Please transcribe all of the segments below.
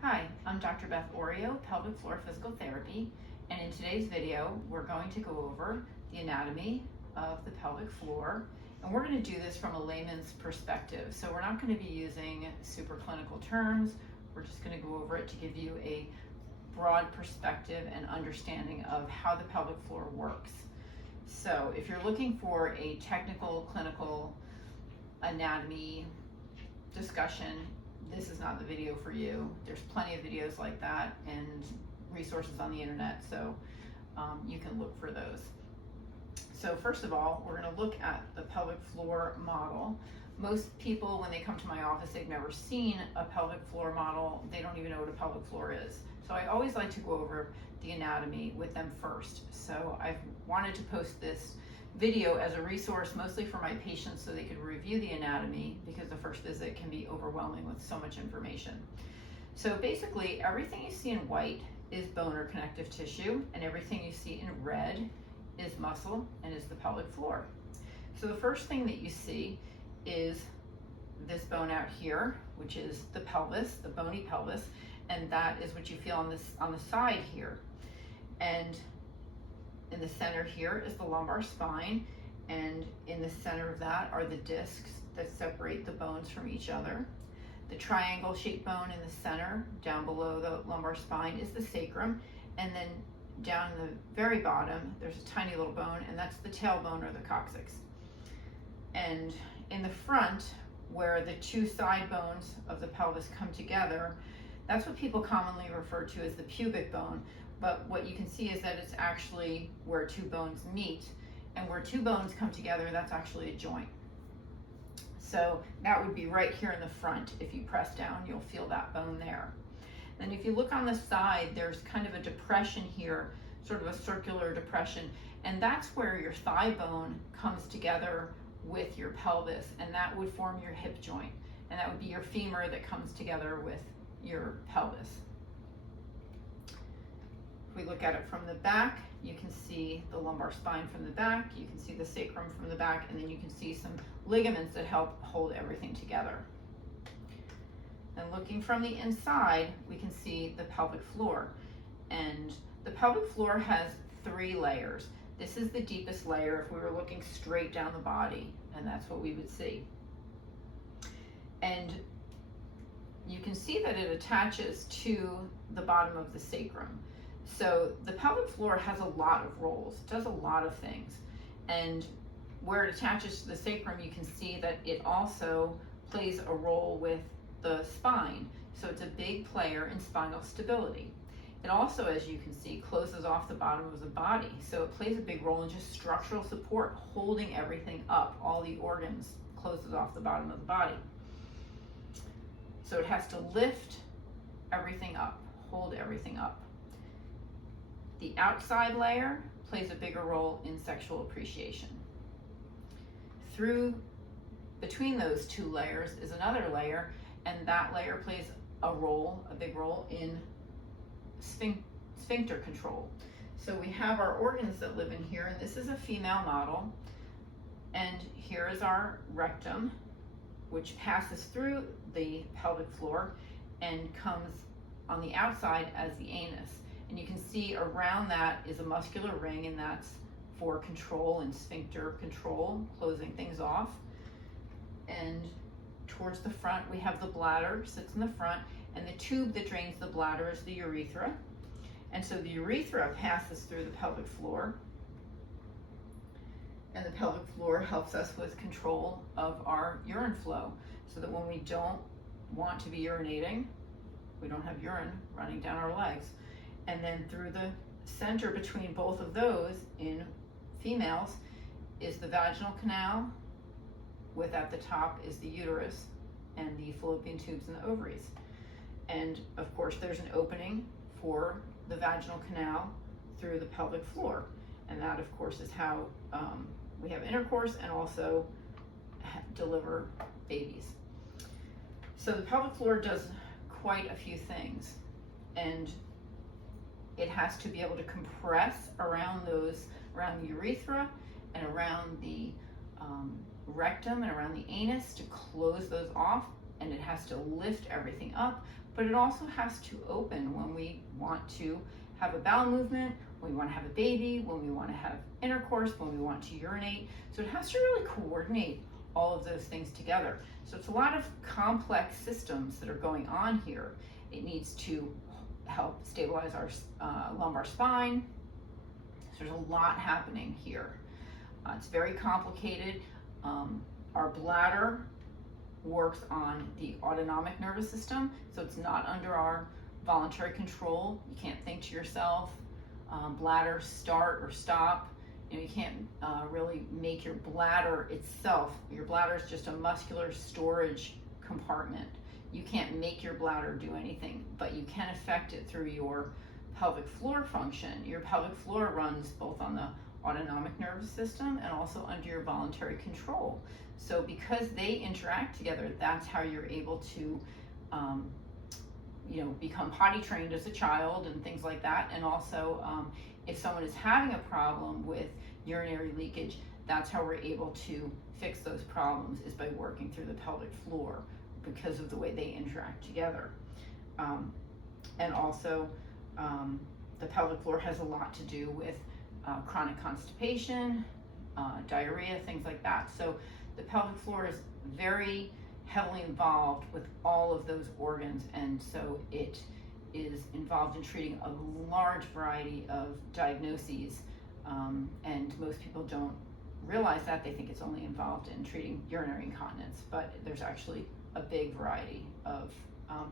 Hi, I'm Dr. Beth Oreo, Pelvic Floor Physical Therapy, and in today's video we're going to go over the anatomy of the pelvic floor, and we're going to do this from a layman's perspective. So we're not going to be using super clinical terms, we're just going to go over it to give you a broad perspective and understanding of how the pelvic floor works. So if you're looking for a technical, clinical anatomy discussion, this is not the video for you. There's plenty of videos like that and resources on the internet, so you can look for those. So first of all, we're going to look at the pelvic floor model. Most people, when they come to my office, they've never seen a pelvic floor model. They don't even know what a pelvic floor is. So I always like to go over the anatomy with them first. So I've wanted to post this video as a resource mostly for my patients so they could review the anatomy, because the first visit can be overwhelming with so much information. So basically everything you see in white is bone or connective tissue, and everything you see in red is muscle and is the pelvic floor. So the first thing that you see is this bone out here, which is the pelvis, the bony pelvis, and that is what you feel on the side here. And in the center here is the lumbar spine, and in the center of that are the discs that separate the bones from each other. The triangle shaped bone in the center, down below the lumbar spine, is the sacrum, and then down in the very bottom there's a tiny little bone, and that's the tailbone or the coccyx. And in the front, where the two side bones of the pelvis come together, that's what people commonly refer to as the pubic bone. But what you can see is that it's actually where two bones meet, and where two bones come together, that's actually a joint. So that would be right here in the front. If you press down, you'll feel that bone there. Then if you look on the side, there's kind of a depression here, sort of a circular depression, and that's where your thigh bone comes together with your pelvis, and that would form your hip joint, and that would be your femur that comes together with your pelvis. If we look at it from the back, you can see the lumbar spine from the back, you can see the sacrum from the back, and then you can see some ligaments that help hold everything together. And looking from the inside, we can see the pelvic floor. And the pelvic floor has 3 layers. This is the deepest layer if we were looking straight down the body, and that's what we would see. And you can see that it attaches to the bottom of the sacrum. So the pelvic floor has a lot of roles, it does a lot of things. And where it attaches to the sacrum, you can see that it also plays a role with the spine. So it's a big player in spinal stability. It also, as you can see, closes off the bottom of the body. So it plays a big role in just structural support, holding everything up. All the organs closes off the bottom of the body. So it has to lift everything up, hold everything up. The outside layer plays a bigger role in sexual appreciation. Between those 2 layers is another layer, and that layer plays a big role in sphincter control. So we have our organs that live in here, and this is a female model, and here is our rectum, which passes through the pelvic floor and comes on the outside as the anus. And you can see around that is a muscular ring, and that's for control and sphincter control, closing things off. And towards the front, we have the bladder, sits in the front, and the tube that drains the bladder is the urethra. And so the urethra passes through the pelvic floor, and the pelvic floor helps us with control of our urine flow, so that when we don't want to be urinating, we don't have urine running down our legs. And then through the center between both of those in females is the vaginal canal, with at the top is the uterus and the fallopian tubes and the ovaries. And of course there's an opening for the vaginal canal through the pelvic floor, and that of course is how we have intercourse and also deliver babies. So the pelvic floor does quite a few things, and it has to be able to compress around the urethra and around the rectum and around the anus to close those off, and it has to lift everything up, but it also has to open when we want to have a bowel movement, when we want to have a baby, when we want to have intercourse, when we want to urinate. So it has to really coordinate all of those things together. So it's a lot of complex systems that are going on here. It needs to help stabilize our lumbar spine. So there's a lot happening here. It's very complicated. Our bladder works on the autonomic nervous system, so it's not under our voluntary control. You can't think to yourself, bladder start or stop. You can't really make your bladder itself. Your bladder is just a muscular storage compartment. You can't make your bladder do anything, but you can affect it through your pelvic floor function. Your pelvic floor runs both on the autonomic nervous system and also under your voluntary control. So because they interact together, that's how you're able to become potty trained as a child and things like that. And also if someone is having a problem with urinary leakage, that's how we're able to fix those problems, is by working through the pelvic floor, because of the way they interact together. And also the pelvic floor has a lot to do with chronic constipation, diarrhea, things like that. So the pelvic floor is very heavily involved with all of those organs, and so it is involved in treating a large variety of diagnoses, and most people don't realize that. They think it's only involved in treating urinary incontinence, but there's actually a big variety of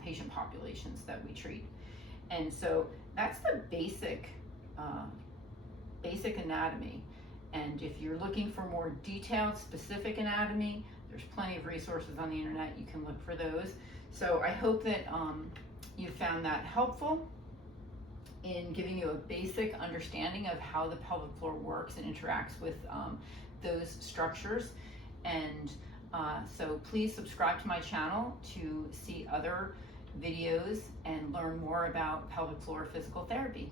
patient populations that we treat. And so that's the basic anatomy. And if you're looking for more detailed, specific anatomy, there's plenty of resources on the internet. You can look for those. So I hope that you found that helpful in giving you a basic understanding of how the pelvic floor works and interacts with those structures. And so please subscribe to my channel to see other videos and learn more about pelvic floor physical therapy.